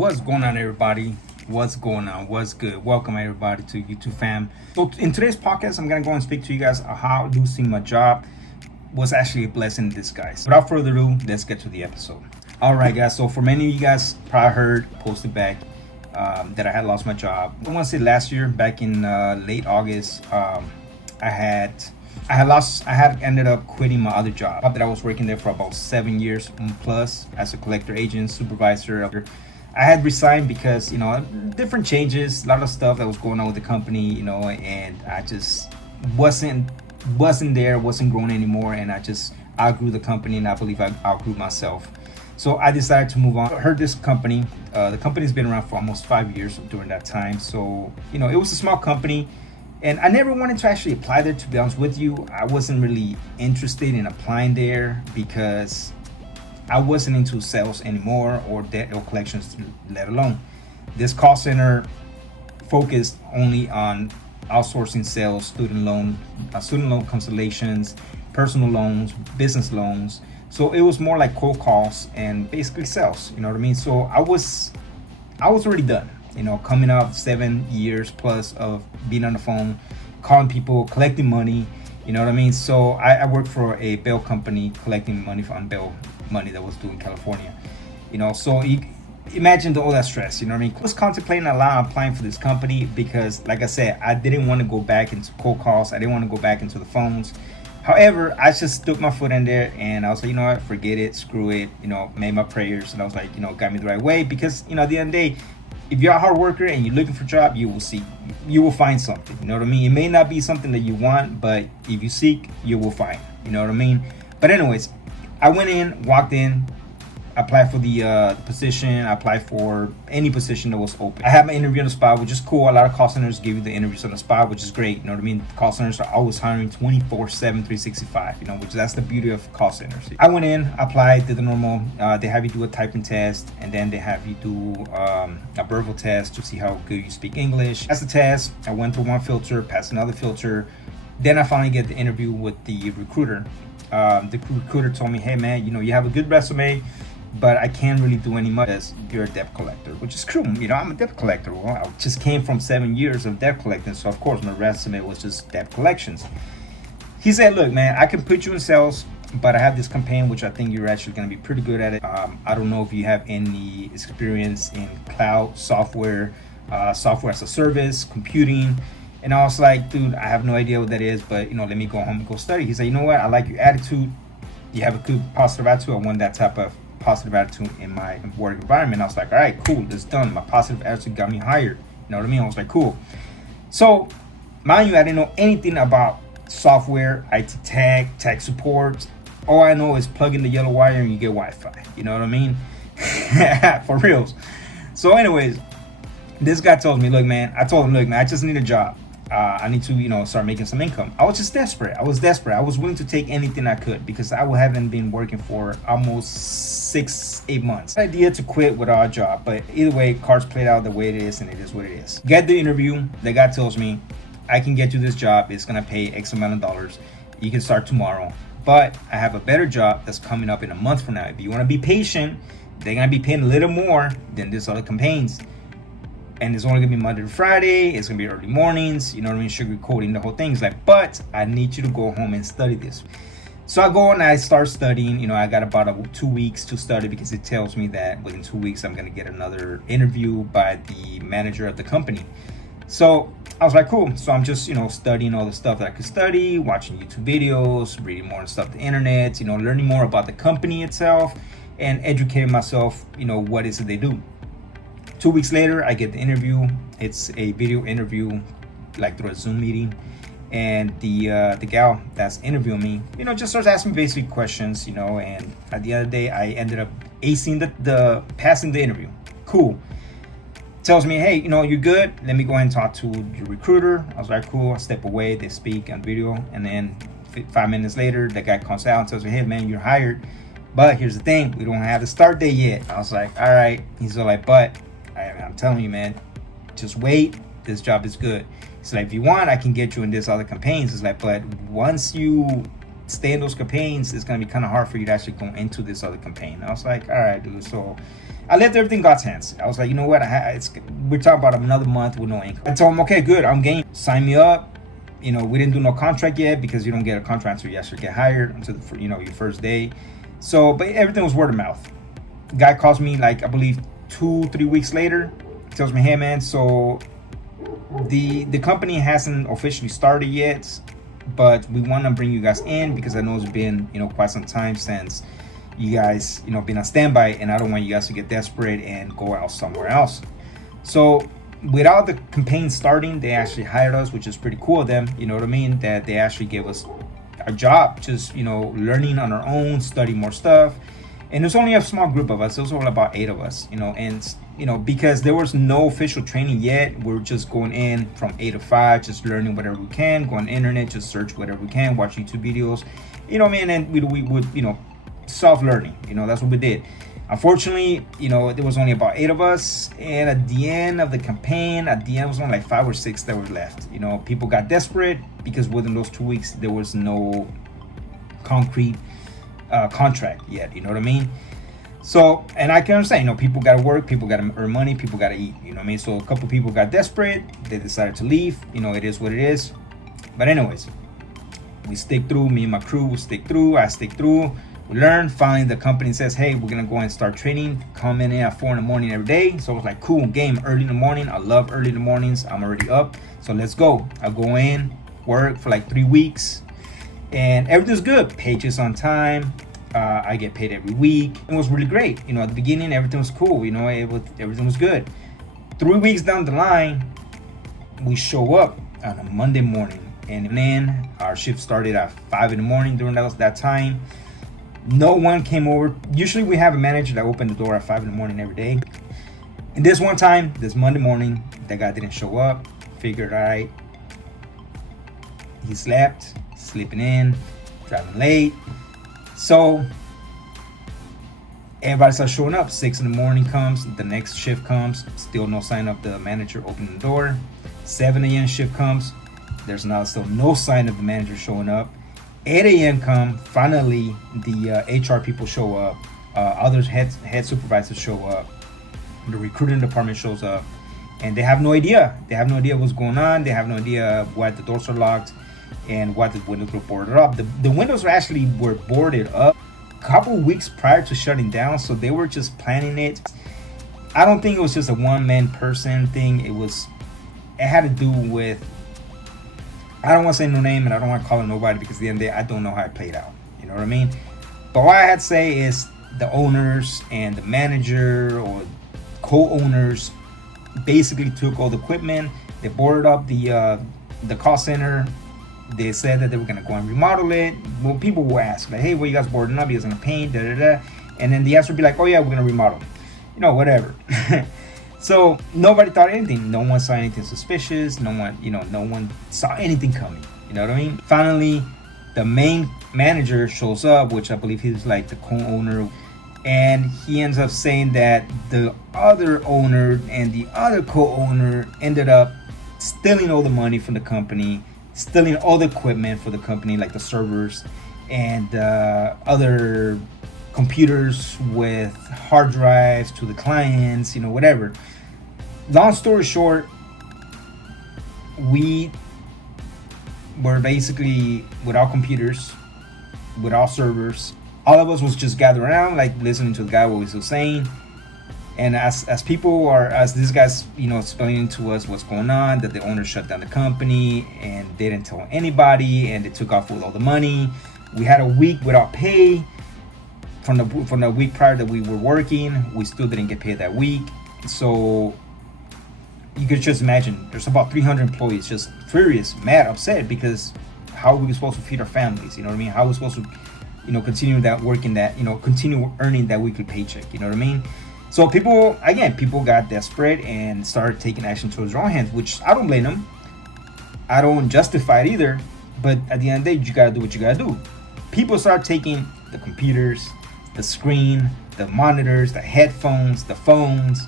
What's going on, everybody? What's going on? What's good? Welcome everybody to YouTube fam. So in today's podcast, I'm gonna go and speak to you guys on how losing my job was actually a blessing in disguise. Without further ado, let's get to the episode. All right, guys. So for many of you guys probably heard posted back that I had lost my job. I want to say last year, back in late August, I had ended up quitting my other job that I was working there for about 7 years plus as a collector agent, supervisor. I had resigned because, different changes, a lot of stuff that was going on with the company, and I just wasn't growing anymore, and I just outgrew the company, and I believe I outgrew myself. So I decided to move on. I heard this company, the company's been around for almost 5 years during that time. So, it was a small company, and I never wanted to actually apply there, to be honest with you. I wasn't really interested in applying there because I wasn't into sales anymore, or debt or collections, let alone. This call center focused only on outsourcing sales, student loan consolidations, personal loans, business loans. So it was more like cold calls and basically sales. You know what I mean? So I was already done. Coming up 7 years plus of being on the phone, calling people, collecting money. You know what I mean? So I worked for a bail company, collecting money on bail money that was due in California. So you imagine all that stress. You know what I mean? I was contemplating a lot on applying for this company because, like I said, I didn't want to go back into cold calls. I didn't want to go back into the phones. However, I just stuck my foot in there, and I was like, you know what, forget it, screw it. Made my prayers, and I was like, got me the right way, because at the end of the day, if you're a hard worker and you're looking for a job, you will find something. You know what I mean? It may not be something that you want, but if you seek, you will find. You know what I mean? But anyways, I went in, walked in, applied for the position. I applied for any position that was open. I had my interview on the spot, which is cool. A lot of call centers give you the interviews on the spot, which is great. You know what I mean? Call centers are always hiring 24/7, 365, which that's the beauty of call centers. I went in, applied, did the normal. They have you do a typing test, and then they have you do a verbal test to see how good you speak English. That's the test. I went through one filter, passed another filter. Then I finally get the interview with the recruiter. The recruiter told me, hey man, you have a good resume, but I can't really do any much as you're a debt collector, which is true. I'm a debt collector. Well, I just came from 7 years of debt collecting, so of course my resume was just debt collections. He said, look man, I can put you in sales, but I have this campaign which I think you're actually going to be pretty good at it. I don't know if you have any experience in cloud software, software as a service, computing. And I was like, dude, I have no idea what that is, but let me go home and go study. He said, you know what, I like your attitude. You have a good positive attitude. I want that type of positive attitude in my work environment. I was like, all right, cool, that's done. My positive attitude got me hired. You know what I mean? I was like, cool. So mind you, I didn't know anything about software, IT tech support. All I know is plug in the yellow wire and you get Wi-Fi. You know what I mean? For reals. So anyways, this guy told me, look man, I just need a job. I need to, start making some income. I was just desperate. I was willing to take anything I could because I haven't been working for almost 6-8 months. Idea to quit without a job, but either way, cards played out the way it is, and it is what it is. Get the interview. The guy tells me, I can get you this job. It's gonna pay X amount of dollars. You can start tomorrow, but I have a better job that's coming up in a month from now. If you want to be patient, they're gonna be paying a little more than this other campaigns. And it's only gonna be Monday to Friday. It's gonna be early mornings. You know what I mean? Sugarcoating the whole thing. It's like, but I need you to go home and study this. So I go and I start studying. I got about 2 weeks to study because it tells me that within 2 weeks I'm gonna get another interview by the manager of the company. So I was like, cool. So I'm just, studying all the stuff that I could study, watching YouTube videos, reading more stuff on the internet, learning more about the company itself, and educating myself, what is it they do. 2 weeks later, I get the interview. It's a video interview, like through a Zoom meeting. And the gal that's interviewing me, just starts asking me basic questions, and at the end of the day, I ended up passing the interview. Cool. Tells me, hey, you're good. Let me go ahead and talk to your recruiter. I was like, cool. I step away. They speak on video. And then 5 minutes later, the guy comes out and tells me, hey, man, you're hired. But here's the thing. We don't have the start date yet. I was like, all right. He's like, but I'm telling you, man, just wait. This job is good. It's like, if you want, I can get you in this other campaigns. It's like, but once you stay in those campaigns, it's gonna be kind of hard for you to actually go into this other campaign. I was like, all right, dude. So I left everything in God's hands. I was like, you know what? We're talking about another month with no income. I told him, okay, good, I'm game. Sign me up. You know, we didn't do no contract yet because you don't get a contract until you actually get hired until your first day. So, but everything was word of mouth. Guy calls me like, I believe 2-3 weeks later, tells me, hey man, so the company hasn't officially started yet, but we want to bring you guys in because I know it's been, quite some time since you guys, been on standby, and I don't want you guys to get desperate and go out somewhere else. So without the campaign starting, they actually hired us, which is pretty cool of them, you know what I mean, that they actually gave us a job, just, learning on our own, study more stuff. And there's only a small group of us. It was only about 8 of us, and because there was no official training yet, we're just going in from 8 to 5, just learning whatever we can, go on the internet, just search whatever we can, watch YouTube videos, and we would, self-learning, that's what we did. Unfortunately, there was only about 8 of us, and at the end of the campaign, it was only like 5 or 6 that were left. People got desperate because within those 2 weeks, there was no concrete contract yet, you know what I mean? So, and I can understand, people got to work, people got to earn money, people got to eat, you know what I mean? So a couple people got desperate, they decided to leave, it is what it is. But anyways, we stick through, me and my crew, we stick through, I stick through, we learn. Finally, the company says, hey, we're going to go and start training, come in at 4 in the morning every day. So I was like, cool, game, early in the morning. I love early in the mornings. I'm already up. So let's go. I go in, work for like 3 weeks, and everything's good. Paychecks on time. I get paid every week. It was really great. At the beginning, everything was cool. Everything was good. 3 weeks down the line, we show up on a Monday morning, and then our shift started at 5 in the morning. During that time, no one came over. Usually, we have a manager that opened the door at 5 in the morning every day. And this one time, this Monday morning, that guy didn't show up. Figured, all right, he slept, sleeping in, driving late. So everybody starts showing up. 6 in the morning comes, the next shift comes, still no sign of the manager opening the door. 7 a.m. shift comes, there's now still no sign of the manager showing up. 8 a.m. come, finally the HR people show up, other head supervisors show up, the recruiting department shows up, and they have no idea. They have no idea what's going on. They have no idea why the doors are locked and why the windows were boarded up. The windows were boarded up a couple weeks prior to shutting down, so they were just planning it. I don't think it was just a one-man person thing. It had to do with, I don't want to say no name, and I don't want to call it nobody, because at the end of the day, I don't know how it played out. You know what I mean? But what I had to say is the owners and the manager or co-owners basically took all the equipment. They boarded up the call center. They said that they were going to go and remodel it. Well, people will ask, like, hey, what you guys boarding up? You guys going to paint, da-da-da. And then the answer would be like, oh, yeah, we're going to remodel. Whatever. So nobody thought anything. No one saw anything suspicious. No one saw anything coming. You know what I mean? Finally, the main manager shows up, which I believe he's like the co-owner. And he ends up saying that the other owner and the other co-owner ended up stealing all the money from the company, stealing all the equipment for the company, like the servers and other computers with hard drives to the clients, whatever. Long story short, we were basically without computers, without servers. All of us was just gathered around, like listening to the guy what he was saying. And as these guys, explaining to us what's going on, that the owner shut down the company and they didn't tell anybody, and they took off with all the money. We had a week without pay from the week prior that we were working. We still didn't get paid that week. So you could just imagine, there's about 300 employees just furious, mad, upset, because how are we supposed to feed our families? You know what I mean? How are we supposed to, continue that working, that, continue earning that weekly paycheck? You know what I mean? So people got desperate and started taking action towards their own hands, which I don't blame them. I don't justify it either. But at the end of the day, you gotta do what you gotta do. People start taking the computers, the screen, the monitors, the headphones, the phones,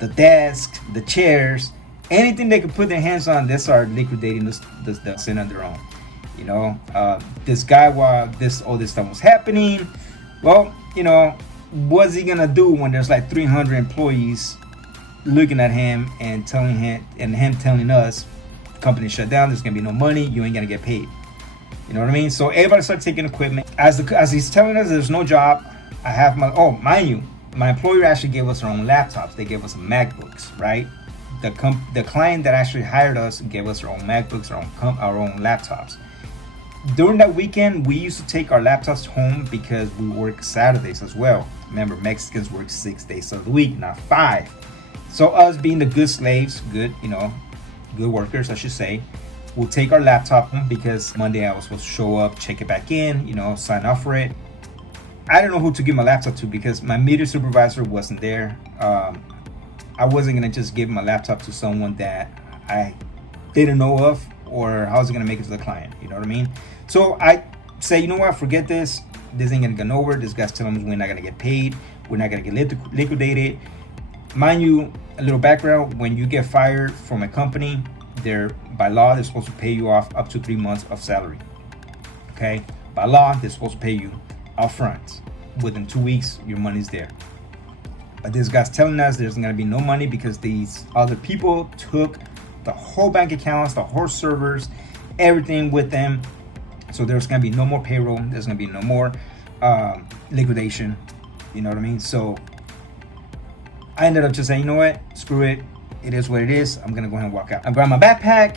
the desk, the chairs, anything they could put their hands on. They start liquidating the sin on their own. You know, this guy, while all this stuff was happening, well, you know, what's he gonna do when there's like 300 employees looking at him and telling him us, company shut down, there's gonna be no money, you ain't gonna get paid. You know what I mean? So everybody started taking equipment. As he's telling us there's no job, I have mind you, my employer actually gave us our own laptops. They gave us MacBooks, right? The client that actually hired us gave us our own MacBooks, our own laptops. During that weekend, we used to take our laptops home because we work Saturdays as well. Remember, Mexicans work 6 days of the week, not 5. So us being the good slaves, good workers, I should say, we'll take our laptop home because Monday I was supposed to show up, check it back in, sign off for it. I don't know who to give my laptop to because my media supervisor wasn't there. I wasn't gonna just give my laptop to someone that I didn't know of, or how was it gonna make it to the client? You know what I mean? So I say, you know what, forget this. This ain't gonna go nowhere. This guy's telling us we're not gonna get paid. We're not gonna get liquidated. Mind you, a little background: when you get fired from a company, by law they're supposed to pay you off up to 3 months of salary. Okay, by law they're supposed to pay you upfront. Within 2 weeks, your money's there. But this guy's telling us there's gonna be no money because these other people took the whole bank accounts, the whole servers, everything with them. So there's gonna be no more payroll. There's gonna be no more liquidation. You know what I mean? So I ended up just saying, you know what? Screw it. It is what it is. I'm gonna go ahead and walk out. I grab my backpack,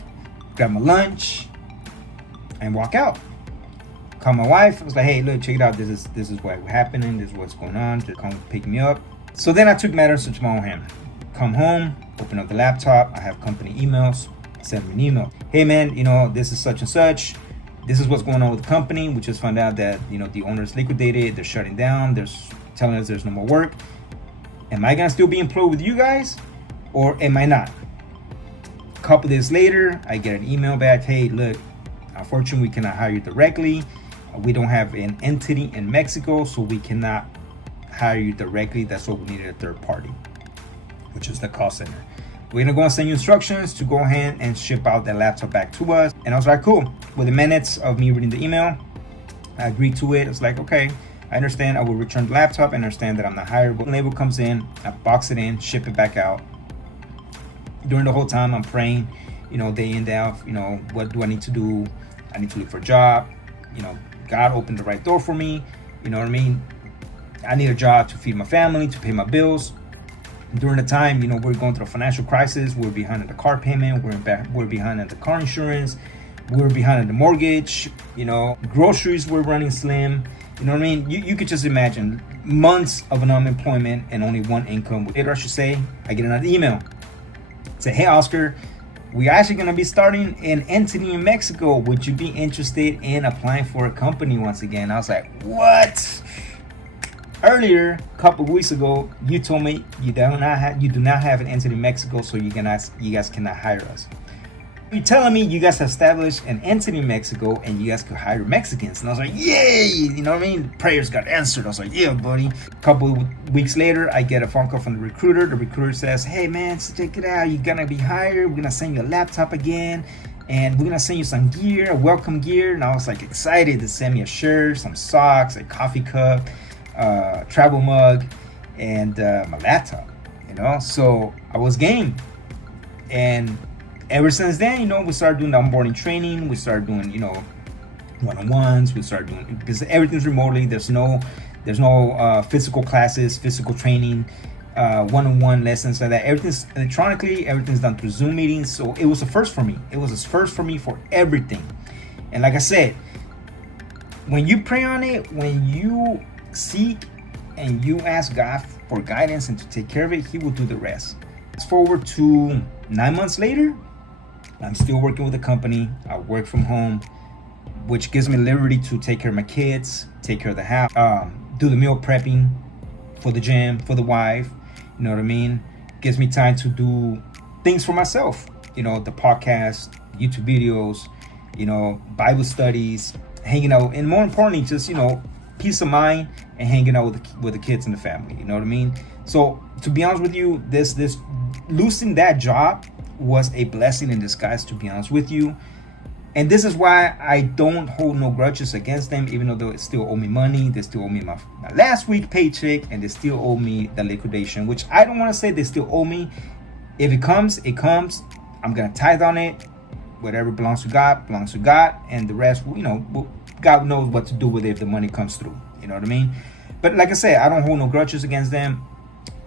grab my lunch, and walk out. Call my wife. I was like, hey, look, check it out. This is what's happening. This is what's going on. Just come pick me up. So then I took matters into my own hand. Come home, open up the laptop. I have company emails. Send me an email. Hey man, this is such and such. This is what's going on with the company. We just found out that the owner's liquidated. They're shutting down. They're telling us there's no more work. Am I gonna still be employed with you guys, or am I not? A couple days later, I get an email back. Hey, look, unfortunately, we cannot hire you directly. We don't have an entity in Mexico, so we cannot hire you directly. That's what we needed, a third party, which is the call center. We're gonna go and send you instructions to go ahead and ship out that laptop back to us. And I was like, cool. Within minutes of me reading the email, I agreed to it. It's like, okay, I understand. I will return the laptop. I understand that I'm not hired. But the label comes in, I box it in, ship it back out. During the whole time, I'm praying, day in, day out, what do I need to do? I need to look for a job. God opened the right door for me. You know what I mean? I need a job to feed my family, to pay my bills. During the time, we're going through a financial crisis. We're behind on the car payment. We're behind on the car insurance. We're behind on the mortgage. Groceries were running slim. You know what I mean? You could just imagine months of an unemployment and only one income. Later, I should say, I get another email. Say, hey, Oscar, we're actually going to be starting an entity in Mexico. Would you be interested in applying for a company once again? I was like, what? Earlier, a couple of weeks ago, you told me you do not have an entity in Mexico, so you guys cannot hire us. You're telling me you guys have established an entity in Mexico and you guys could hire Mexicans. And I was like, yay! You know what I mean? Prayers got answered. I was like, yeah, buddy. A couple of weeks later, I get a phone call from the recruiter. The recruiter says, hey, man, so check it out. You're going to be hired. We're going to send you a laptop again. And we're going to send you some gear, welcome gear. And I was like excited to send me a shirt, some socks, a coffee cup, travel mug, and my laptop. So I was game. And ever since then, we started doing the onboarding training. We started doing, one-on-ones. We started doing, because everything's remotely. There's no physical classes, physical training, one-on-one lessons like that. Everything's electronically. Everything's done through Zoom meetings. So it was a first for me. It was a first for me for everything. And like I said, when you pray on it, when you seek and you ask God for guidance and to take care of it, He will do the rest. Fast forward to 9 months later, I'm still working with the company. I work from home, which gives me liberty to take care of my kids, take care of the house, do the meal prepping for the gym, for the wife. You know what I mean? Gives me time to do things for myself. The podcast, YouTube videos, Bible studies, hanging out, and more importantly, just peace of mind and hanging out with the kids and the family. You know what I mean? So to be honest with you, this losing that job was a blessing in disguise, to be honest with you. And this is why I don't hold no grudges against them, even though they still owe me money. They still owe me my last week paycheck, and they still owe me the liquidation, which I don't want to say they still owe me. If it comes, it comes. I'm going to tithe on it. Whatever belongs to God, belongs to God. And the rest, God knows what to do with it if the money comes through. You know what I mean? But like I said, I don't hold no grudges against them.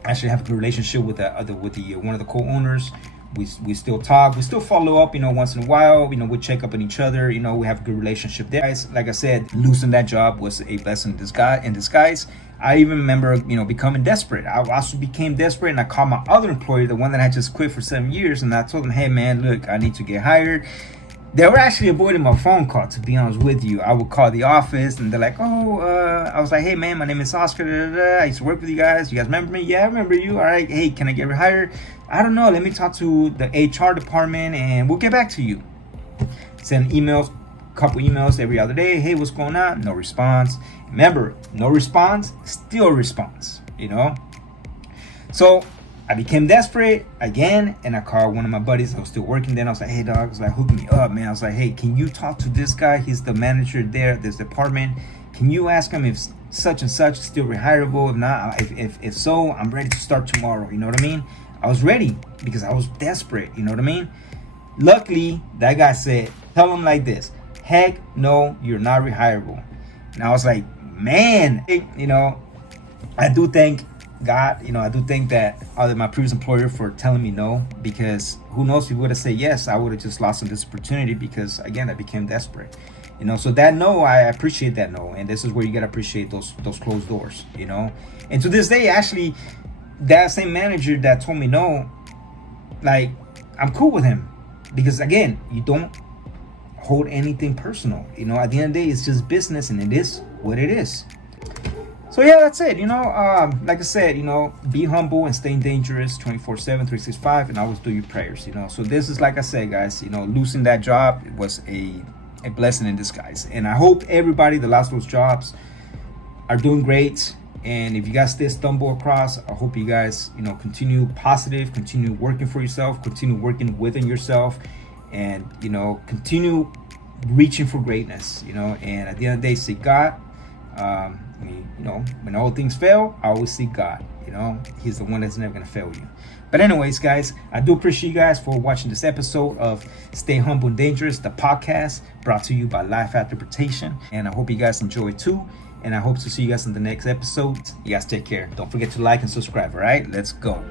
I actually have a good relationship with one of the co-owners. We still talk, we still follow up, once in a while. We check up on each other. We have a good relationship there. Guys, like I said, losing that job was a blessing in disguise. I even remember, becoming desperate. I also became desperate, and I called my other employer, the one that I just quit for 7 years, and I told them, hey man, look, I need to get hired. They were actually avoiding my phone call, to be honest with you. I would call the office, and they're like, I was like, hey man, my name is Oscar. I used to work with you guys. You guys remember me? Yeah, I remember you. All right. Hey, can I get hired? I don't know. Let me talk to the HR department, and we'll get back to you. Send emails, couple emails every other day. Hey, what's going on? No response. Remember, no response, still response, So I became desperate again, and I called one of my buddies. I was still working then. I was like, hey dog, I was like, hook me up, man. I was like, hey, can you talk to this guy? He's the manager there, this department. Can you ask him if such and such is still rehireable? If not, if so, I'm ready to start tomorrow. You know what I mean? I was ready because I was desperate. You know what I mean? Luckily, that guy said, tell him like this: heck no, you're not rehireable. And I was like, man, I do thank God, I do think that my previous employer for telling me no, because who knows, if he would have said yes, I would have just lost on this opportunity, because again, I became desperate, so that no, I appreciate that no. And this is where you gotta appreciate those closed doors, and to this day, actually, that same manager that told me no, like, I'm cool with him, because again, you don't hold anything personal, at the end of the day, it's just business, and it is what it is. So yeah, that's it. Like I said, be humble and stay dangerous 24/7, 365, and always do your prayers. So this is, like I said, guys, losing that job was a blessing in disguise. And I hope everybody that lost those jobs are doing great. And if you guys still stumble across, I hope you guys, continue positive, continue working for yourself, continue working within yourself, and continue reaching for greatness. And at the end of the day, seek God. When all things fail, I always seek God. He's the one that's never gonna fail you. But anyways, guys, I do appreciate you guys for watching this episode of Stay Humble and Dangerous, the podcast brought to you by Life After Deportation. And I hope you guys enjoy it too. And I hope to see you guys in the next episode. You guys take care. Don't forget to like and subscribe. All right, let's go.